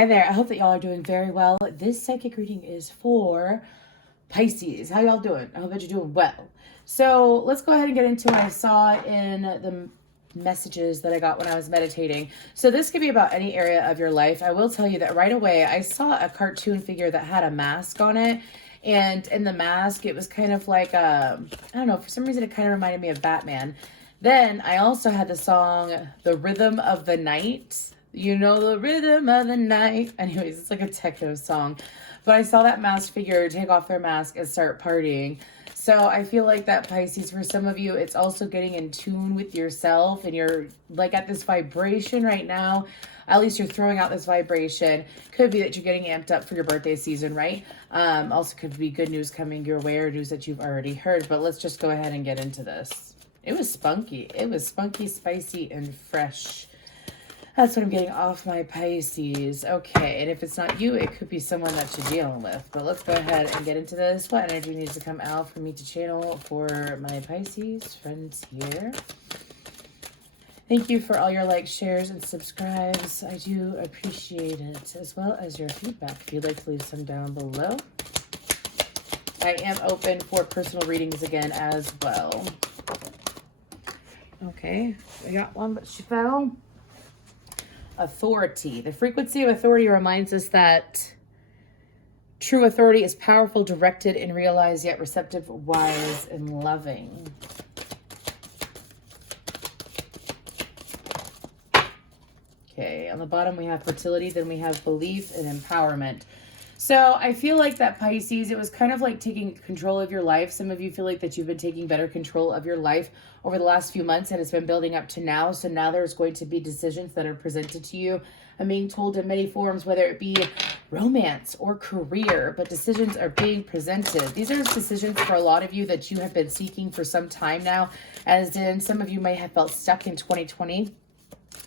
Hi there. I hope that y'all are doing very well. This psychic reading is for Pisces. How y'all doing? I hope that you're doing well. So let's go ahead and get into what I saw in the messages that I got when I was meditating. So this could be about any area of your life. I will tell you that right away, I saw a cartoon figure that had a mask on it. And in the mask, it was kind of like, I don't know, for some reason, it kind of reminded me of Batman. Then I also had the song, The Rhythm of the Night. You know the rhythm of the night. Anyways, it's like a techno song. But I saw that masked figure take off their mask and start partying. So I feel like that Pisces, for some of you, it's also getting in tune with yourself. And you're like at this vibration right now. At least you're throwing out this vibration. Could be that you're getting amped up for your birthday season, right? Also could be good news coming your way or news that you've already heard. But let's just go ahead and get into this. It was spunky. It was spunky, spicy, and fresh. That's what I'm getting off my Pisces. Okay, and if it's not you, it could be someone that you're dealing with. But let's go ahead and get into this. What energy needs to come out for me to channel for my Pisces friends here? Thank you for all your likes, shares, and subscribes. I do appreciate it, as well as your feedback. If you'd like to leave some down below. I am open for personal readings again as well. Okay, I got one, but she fell. Authority. The frequency of authority reminds us that true authority is powerful, directed, and realized, yet receptive, wise, and loving. Okay, on the bottom we have fertility, then we have belief and empowerment. So I feel like that Pisces, it was kind of like taking control of your life. Some of you feel like that you've been taking better control of your life over the last few months, and it's been building up to now. So now there's going to be decisions that are presented to you. I'm being told in many forms, whether it be romance or career, but decisions are being presented. These are decisions for a lot of you that you have been seeking for some time now, as in some of you may have felt stuck in 2020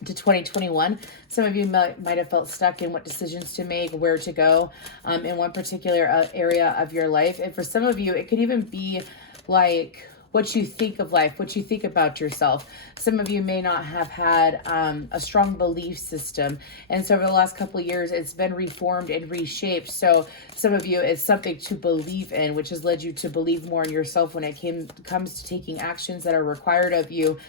to 2021. Some of you might have felt stuck in what decisions to make, where to go in one particular area of your life. And for some of you, it could even be like what you think of life, what you think about yourself. Some of you may not have had a strong belief system. And so over the last couple of years, it's been reformed and reshaped. So some of you, it's something to believe in, which has led you to believe more in yourself when it comes to taking actions that are required of you.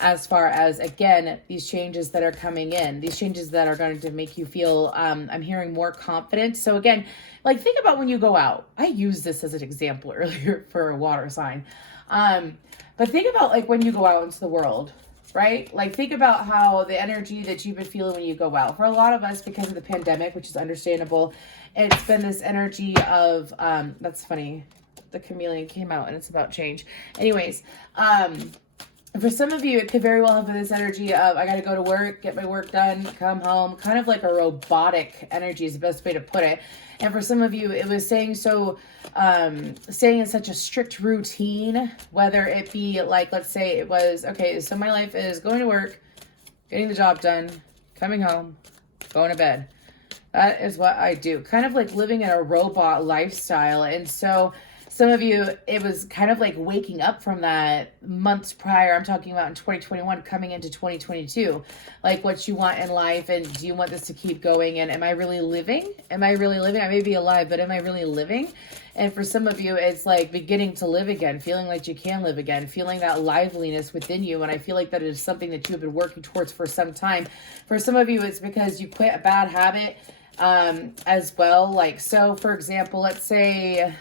As far as, again, these changes that are coming in, these changes that are going to make you feel, I'm hearing more confident. So again, like think about when you go out. I used this as an example earlier for a water sign. But think about like when you go out into the world, right? Like think about how the energy that you've been feeling when you go out. For a lot of us, because of the pandemic, which is understandable, it's been this energy of, that's funny. The chameleon came out and it's about change. Anyways, for some of you, it could very well have this energy of, I got to go to work, get my work done, come home, kind of like a robotic energy is the best way to put it. And for some of you, it was staying in such a strict routine, whether it be like, let's say it was, okay, so my life is going to work, getting the job done, coming home, going to bed. That is what I do. Kind of like living in a robot lifestyle. And so some of you, it was kind of like waking up from that months prior. I'm talking about in 2021 coming into 2022, like what you want in life. And do you want this to keep going? And am I really living? Am I really living? I may be alive, but am I really living? And for some of you, it's like beginning to live again, feeling like you can live again, feeling that liveliness within you. And I feel like that is something that you've been working towards for some time. For some of you, it's because you quit a bad habit as well. Like, so for example, let's say,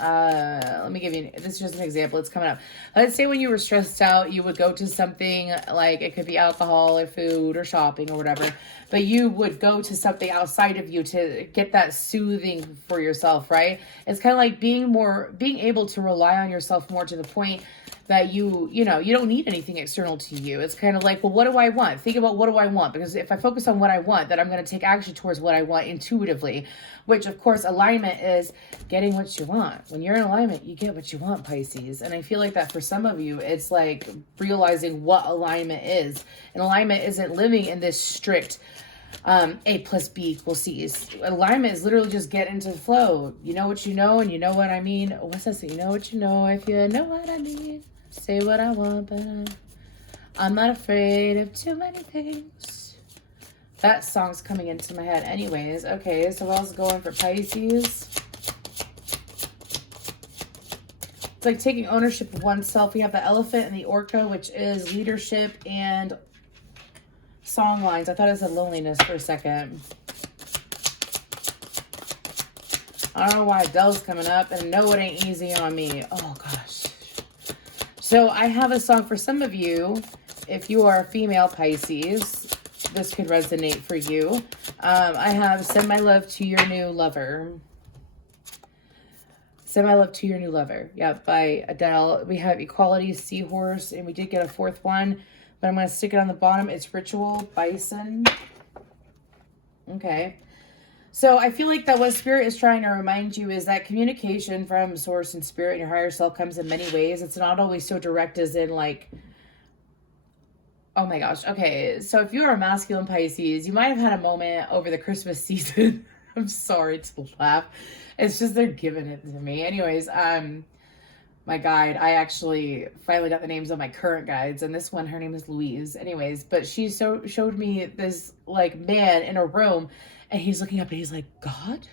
let me give you, this is just an example. It's coming up. Let's say when you were stressed out, you would go to something like, it could be alcohol or food or shopping or whatever, but you would go to something outside of you to get that soothing for yourself, right? It's kind of like being able to rely on yourself more to the point that you don't need anything external to you. It's kind of like, well, what do I want? Think about what do I want? Because if I focus on what I want, then I'm going to take action towards what I want intuitively, which of course, alignment is getting what you want. When you're in alignment, you get what you want, Pisces. And I feel like that for some of you, it's like realizing what alignment is. And alignment isn't living in this strict A plus B equals C. Alignment is literally just get into the flow. You know what you know, and you know what I mean. What's that say? You know what you know, if you know what I mean. Say what I want, but I'm not afraid of too many things. That song's coming into my head anyways. Okay, so what else is going for Pisces? It's like taking ownership of oneself. We have the elephant and the orca, which is leadership and song lines. I thought it said loneliness for a second. I don't know why Adele's coming up, and no, it ain't easy on me. Oh, gosh. So I have a song for some of you. If you are a female Pisces, this could resonate for you. I have Send My Love to Your New Lover. Send My Love to Your New Lover. Yeah, by Adele. We have Equality, Seahorse, and we did get a fourth one, but I'm going to stick it on the bottom. It's Ritual, Bison. Okay. So I feel like that what Spirit is trying to remind you is that communication from Source and Spirit and your higher self comes in many ways. It's not always so direct as in like, oh my gosh. Okay. So if you're a masculine Pisces, you might have had a moment over the Christmas season. I'm sorry to laugh. It's just they're giving it to me. Anyways, my guide, I actually finally got the names of my current guides, and this one, her name is Louise. Anyways, but she showed me this like man in a room, and he's looking up and he's like, God?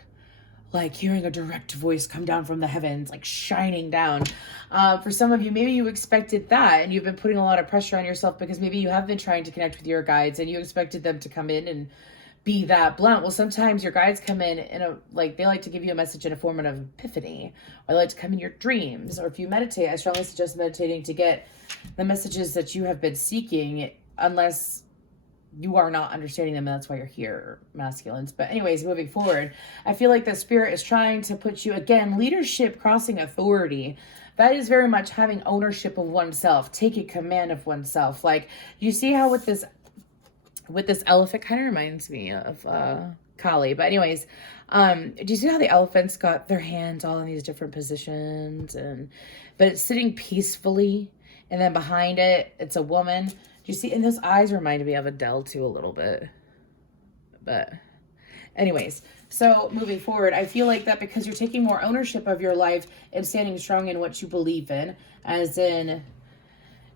Like hearing a direct voice come down from the heavens, like shining down. For some of you, maybe you expected that and you've been putting a lot of pressure on yourself because maybe you have been trying to connect with your guides and you expected them to come in and be that blunt. Well, sometimes your guides come in a, like, they like to give you a message in a form of epiphany, or they like to come in your dreams. Or if you meditate, I strongly suggest meditating to get the messages that you have been seeking, unless you are not understanding them, and that's why you're here, masculines. But anyways, moving forward, I feel like the Spirit is trying to put you, again, leadership crossing authority. That is very much having ownership of oneself, taking command of oneself. Like, you see how with this elephant, kind of reminds me of Kali. But anyways, do you see how the elephants got their hands all in these different positions, but it's sitting peacefully, and then behind it, it's a woman. Do you see? And those eyes reminded me of Adele too a little bit. But anyways, so moving forward, I feel like that because you're taking more ownership of your life and standing strong in what you believe in, as in,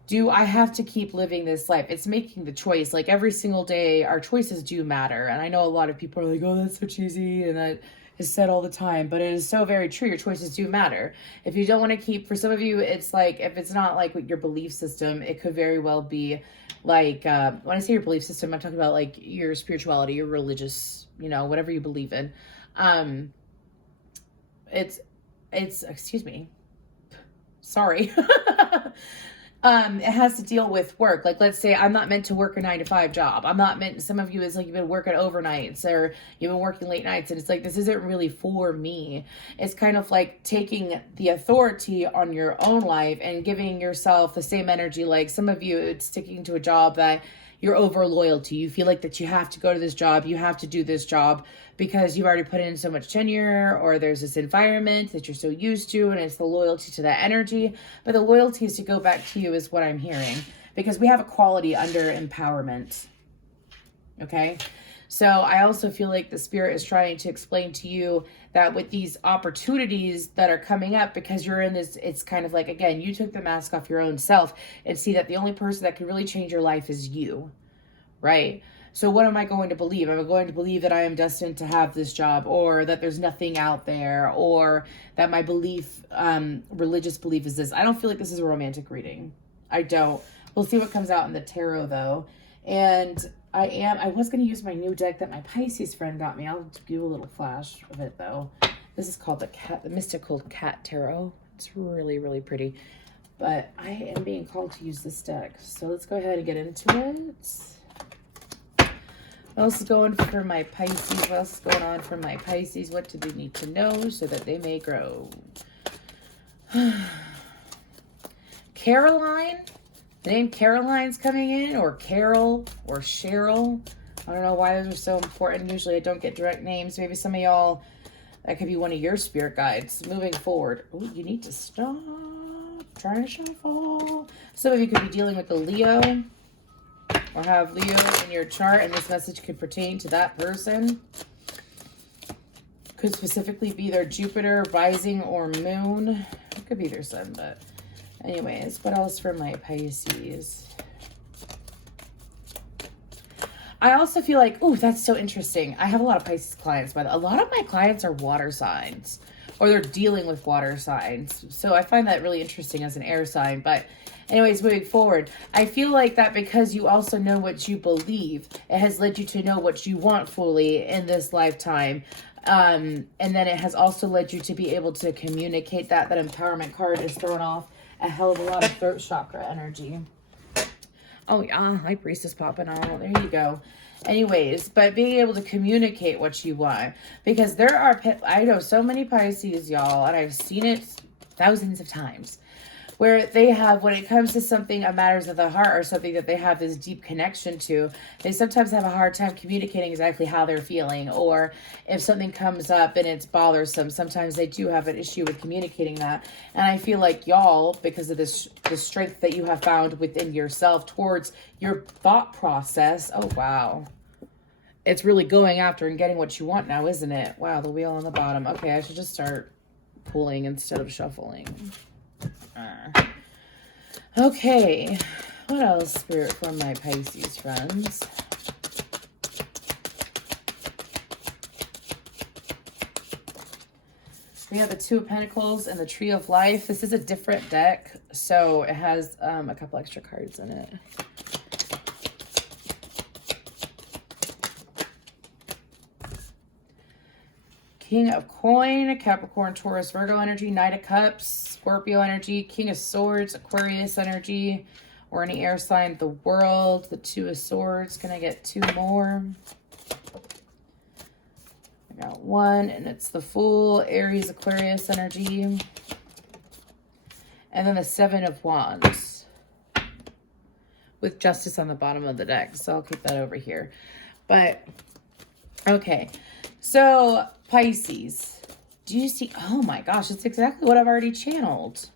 do I have to keep living this life? It's making the choice. Like every single day, our choices do matter. And I know a lot of people are like, oh, that's so cheesy. And that is said all the time, but it is so very true. Your choices do matter. If you don't want to keep, for some of you, it's like, if it's not like your belief system, it could very well be like, when I say your belief system, I'm talking about like your spirituality, your religious, you know, whatever you believe in. It's, excuse me. Sorry. It has to deal with work. Like, let's say I'm not meant to work a 9-to-5 job. I'm not meant, some of you, it's like you've been working overnights or you've been working late nights, and it's like, this isn't really for me. It's kind of like taking the authority on your own life and giving yourself the same energy. Like some of you, it's sticking to a job that you're over loyalty. You feel like that you have to go to this job, you have to do this job because you've already put in so much tenure, or there's this environment that you're so used to, and it's the loyalty to that energy. But the loyalty is to go back to you is what I'm hearing, because we have a quality under empowerment. Okay. So I also feel like the Spirit is trying to explain to you that with these opportunities that are coming up, because you're in this, it's kind of like, again, you took the mask off your own self and see that the only person that can really change your life is you, right? So what am I going to believe? Am I going to believe that I am destined to have this job, or that there's nothing out there, or that my belief, religious belief is this? I don't feel like this is a romantic reading. I don't. We'll see what comes out in the tarot though. And I was going to use my new deck that my Pisces friend got me. I'll do a little flash of it though. This is called the Mystical Cat Tarot. It's really, really pretty. But I am being called to use this deck. So let's go ahead and get into it. What else is going for my Pisces? What else is going on for my Pisces? What do they need to know so that they may grow? Caroline? The name Caroline's coming in, or Carol, or Cheryl. I don't know why those are so important. Usually I don't get direct names. Maybe some of y'all, that could be one of your spirit guides. Moving forward. Oh, you need to stop trying to shuffle. Some of you could be dealing with the Leo, or have Leo in your chart, and this message could pertain to that person. Could specifically be their Jupiter, rising, or moon. It could be their sun, but anyways, what else for my Pisces? I also feel like, oh, that's so interesting. I have a lot of Pisces clients, but a lot of my clients are water signs, or they're dealing with water signs. So I find that really interesting as an air sign. But anyways, moving forward, I feel like that because you also know what you believe, it has led you to know what you want fully in this lifetime. And then it has also led you to be able to communicate that. That empowerment card is throwing off a hell of a lot of throat chakra energy. Oh, yeah, High Priestess popping out. There you go. Anyways, but being able to communicate what you want. Because there are, I know so many Pisces, y'all, and I've seen it thousands of times, where they have, when it comes to something, a matters of the heart, or something that they have this deep connection to, they sometimes have a hard time communicating exactly how they're feeling. Or if something comes up and it's bothersome, sometimes they do have an issue with communicating that. And I feel like y'all, because of this, the strength that you have found within yourself towards your thought process. Oh, wow. It's really going after and getting what you want now, isn't it? Wow, the wheel on the bottom. Okay, I should just start pulling instead of shuffling. Okay, what else, Spirit, from my Pisces friends? We have the Two of Pentacles and the Tree of Life. This is a different deck, so it has a couple extra cards in it. King of Coin, Capricorn, Taurus, Virgo energy, Knight of Cups, Scorpio energy, King of Swords, Aquarius energy, or any air sign of the world. The Two of Swords. Can I get two more? I got one, and it's the Fool, Aries, Aquarius energy. And then the Seven of Wands with Justice on the bottom of the deck. So I'll keep that over here. But, okay. So, Pisces, do you see? Oh my gosh, it's exactly what I've already channeled.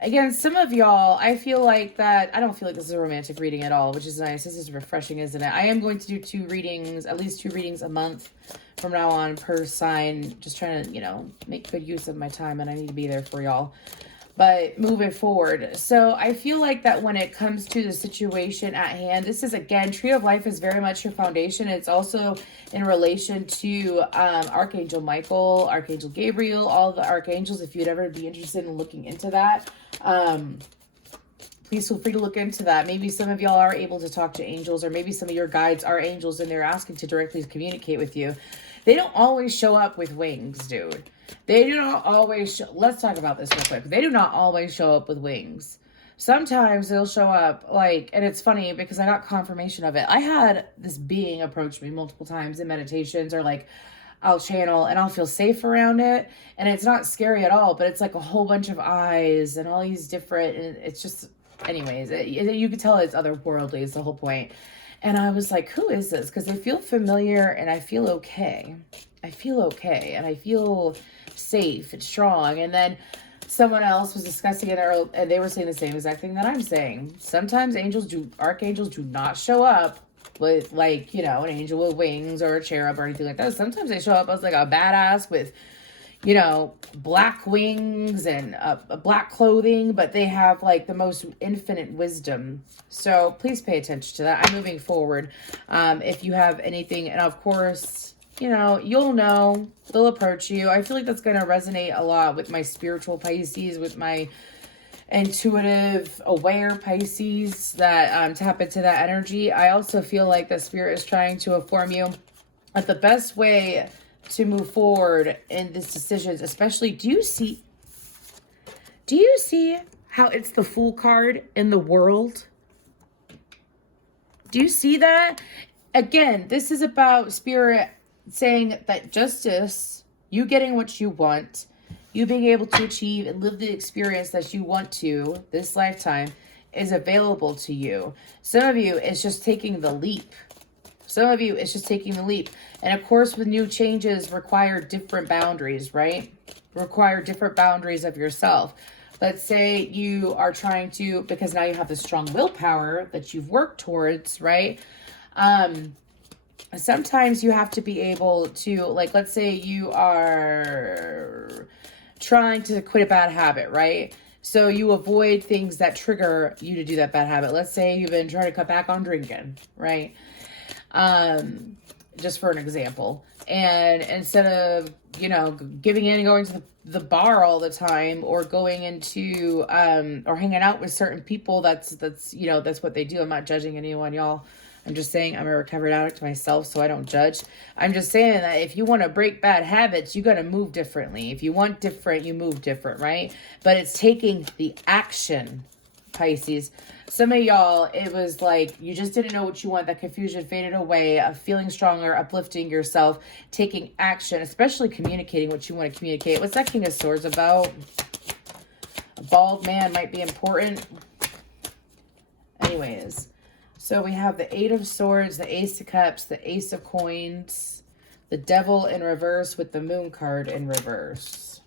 Again, some of y'all, I feel like that, I don't feel like this is a romantic reading at all, which is nice. This is refreshing, isn't it? I am going to do two readings, at least two readings a month from now on per sign. Just trying to, you know, make good use of my time, and I need to be there for y'all. But moving forward, so I feel like that when it comes to the situation at hand, this is, again, Tree of Life is very much your foundation. It's also in relation to Archangel Michael, Archangel Gabriel, all the archangels. If you'd ever be interested in looking into that, please feel free to look into that. Maybe some of y'all are able to talk to angels, or maybe some of your guides are angels and they're asking to directly communicate with you. They don't always show up with wings, dude. They do not always let's talk about this real quick. They do not always show up with wings. Sometimes they'll show up like, and it's funny because I got confirmation of it. I had this being approach me multiple times in meditations, or like I'll channel and I'll feel safe around it. And it's not scary at all, but it's like a whole bunch of eyes and all these different, and it's just, anyways, you can tell it's otherworldly. It's the whole point. And I was like, who is this? Because they feel familiar and I feel okay. I feel okay and I feel safe and strong. And then someone else was discussing it, and they were saying the same exact thing that I'm saying. Sometimes archangels do not show up with, like, you know, an angel with wings or a cherub or anything like that. Sometimes they show up as like a badass with, you know, black wings and a black clothing, but they have like the most infinite wisdom. So please pay attention to that. I'm moving forward. If you have anything, and of course, you know, you'll know, they'll approach you. I feel like that's going to resonate a lot with my spiritual Pisces, with my intuitive, aware Pisces that tap into that energy. I also feel like the spirit is trying to inform you that the best way to move forward in these decisions, especially, do you see how it's the Fool card in the world? Do you see that? Again, this is about spirit saying that justice, you getting what you want, you being able to achieve and live the experience that you want to this lifetime, is available to you. Some of you, it's just taking the leap. Some of you, it's just taking the leap. And of course, with new changes require different boundaries, right? Require different boundaries of yourself. Let's say you are trying to, because now you have the strong willpower that you've worked towards, right? Sometimes you have to be able to, like, let's say you are trying to quit a bad habit, right? So you avoid things that trigger you to do that bad habit. Let's say you've been trying to cut back on drinking, right? Just for an example. And instead of, you know, giving in and going to the bar all the time, or going into, or hanging out with certain people, that's, you know, that's what they do. I'm not judging anyone, y'all. I'm just saying I'm a recovered addict myself, so I don't judge. I'm just saying that if you want to break bad habits, you got to move differently. If you want different, you move different, right? But it's taking the action, Pisces. Some of y'all, it was like you just didn't know what you want. That confusion faded away of feeling stronger, uplifting yourself, taking action, especially communicating what you want to communicate. What's that King of Swords about? A bald man might be important. Anyways. So we have the Eight of Swords, the Ace of Cups, the Ace of Coins, the Devil in reverse with the Moon card in reverse.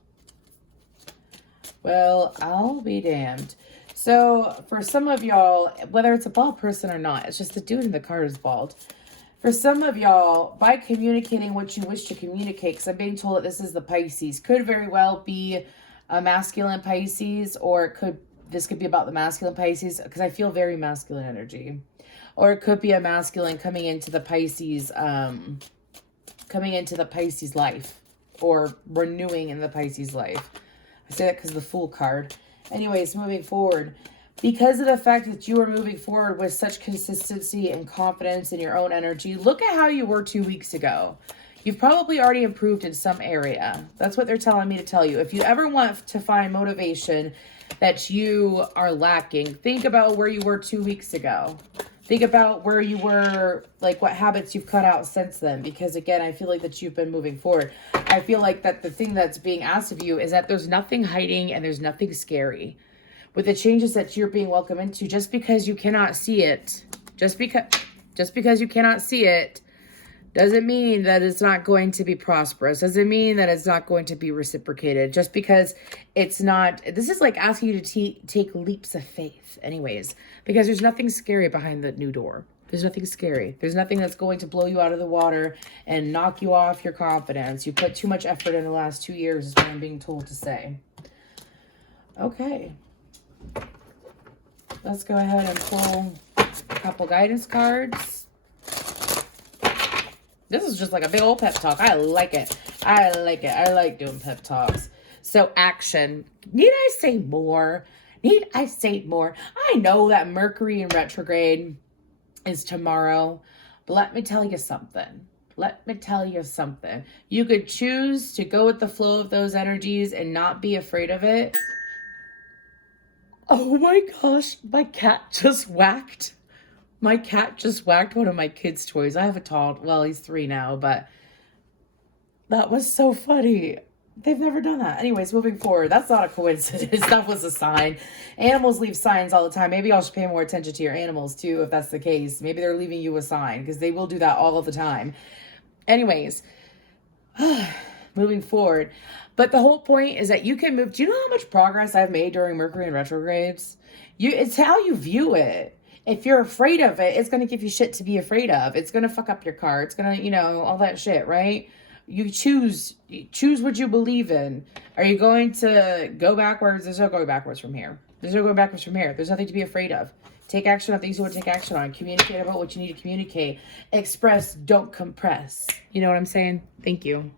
Well, I'll be damned. So for some of y'all, whether it's a bald person or not, it's just the dude in the card is bald. For some of y'all, by communicating what you wish to communicate, because I'm being told that this is the Pisces, could very well be a masculine Pisces, or this could be about the masculine Pisces, because I feel very masculine energy. Or it could be a masculine coming into the Pisces life, or renewing in the Pisces life. I say that because of the Fool card. Anyways, moving forward, because of the fact that you are moving forward with such consistency and confidence in your own energy, look at how you were 2 weeks ago. You've probably already improved in some area. That's what they're telling me to tell you. If you ever want to find motivation that you are lacking, think about where you were 2 weeks ago. Think about where you were, like what habits you've cut out since then. Because again, I feel like that you've been moving forward. I feel like that the thing that's being asked of you is that there's nothing hiding and there's nothing scary. With the changes that you're being welcomed into, just because you cannot see it, just because you cannot see it, doesn't mean that it's not going to be prosperous. Doesn't mean that it's not going to be reciprocated. Just because it's not, this is like asking you to take leaps of faith anyways, because there's nothing scary behind the new door. There's nothing scary. There's nothing that's going to blow you out of the water and knock you off your confidence. You put too much effort in the last 2 years is what I'm being told to say. Okay. Let's go ahead and pull a couple guidance cards. This is just like a big old pep talk. I like it. I like it. I like doing pep talks. So action. Need I say more? Need I say more? I know that Mercury in retrograde is tomorrow, but let me tell you something. Let me tell you something. You could choose to go with the flow of those energies and not be afraid of it. Oh my gosh, my cat just whacked. My cat just whacked one of my kids' toys. I have a tall, well, he's 3 now, but that was so funny. They've never done that. Anyways, moving forward, that's not a coincidence. That was a sign. Animals leave signs all the time. Maybe y'all should pay more attention to your animals too, if that's the case. Maybe they're leaving you a sign, because they will do that all of the time. Anyways, moving forward. But the whole point is that you can move. Do you know how much progress I've made during Mercury and retrogrades? It's how you view it. If you're afraid of it, it's going to give you shit to be afraid of. It's going to fuck up your car. It's going to, you know, all that shit, right? You choose what you believe in. Are you going to go backwards? There's no going backwards from here. There's no going backwards from here. There's nothing to be afraid of. Take action on things you want to take action on. Communicate about what you need to communicate. Express, don't compress. You know what I'm saying? Thank you.